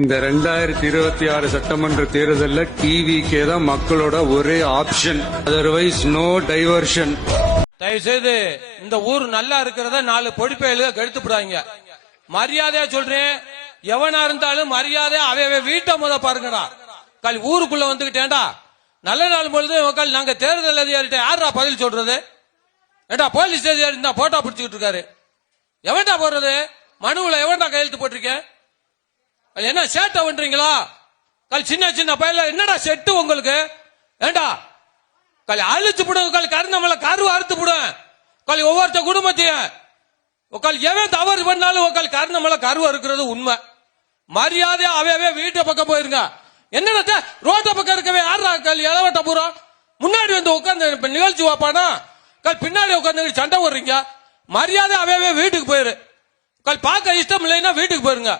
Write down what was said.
இந்த 2026 சட்டமன்ற தேர்தலில் டிவிக்கே தான் மக்களோட ஒரே ஆப்ஷன், அதர்வைஸ் நோ டைவர்ஷன். தயவு செய்து இந்த ஊர் நல்லா இருக்கிறத 4 பொடிப்பையில கெடுத்து விடாங்க. மரியாதையா சொல்றேன், எவனா இருந்தாலும் மரியாதை அவைய வீட்டை முத பாருங்கடா. கால் ஊருக்குள்ள வந்துகிட்டேன்டா, நல்ல நாள் பொழுது உக்கால் நாங்க தேர்தல் அதிகாரிட்ட யாரா பதில் சொல்றது? ஏண்டா போலீஸ் அதிகாரி இருந்தா போட்டோ பிடிச்சிக்கிட்டு இருக்காரு, எவன்டா போடுறது? மனுவுல எவன்டா கையெழுத்து போட்டிருக்கேன்? என்ன சேட்டை பண்றீங்களா? கால் சின்ன சின்ன பையல என்னடா செட்டு உங்களுக்கு? ஏண்டா கால் அழிச்சு போடுங்க, கால் கருந்தமல கருவ அறுத்து போடுவேன். கால் ஒவ்வொருத்த குடும்பத்தையும் உக்கால் எவன் தவறு பண்ணாலும் உக்கால் கருந்தமல கருவ இருக்கிறது உண்மை. மரியாதையா அவையவே வீட்டை பக்கம் போயிருங்க. என்னடா ரோட்ட பக்கம் இருக்கவே யாரா கால் இளவட்ட பூரா முன்னாடி வந்து உட்காந்து நிகழ்ச்சி வாப்பானா? கால் பின்னாடி உட்காந்து சண்டை போடுறீங்க. மரியாதை அவையவே வீட்டுக்கு போயிரு. கால் பார்க்க இஷ்டம் இல்லைன்னா வீட்டுக்கு போயிருங்க.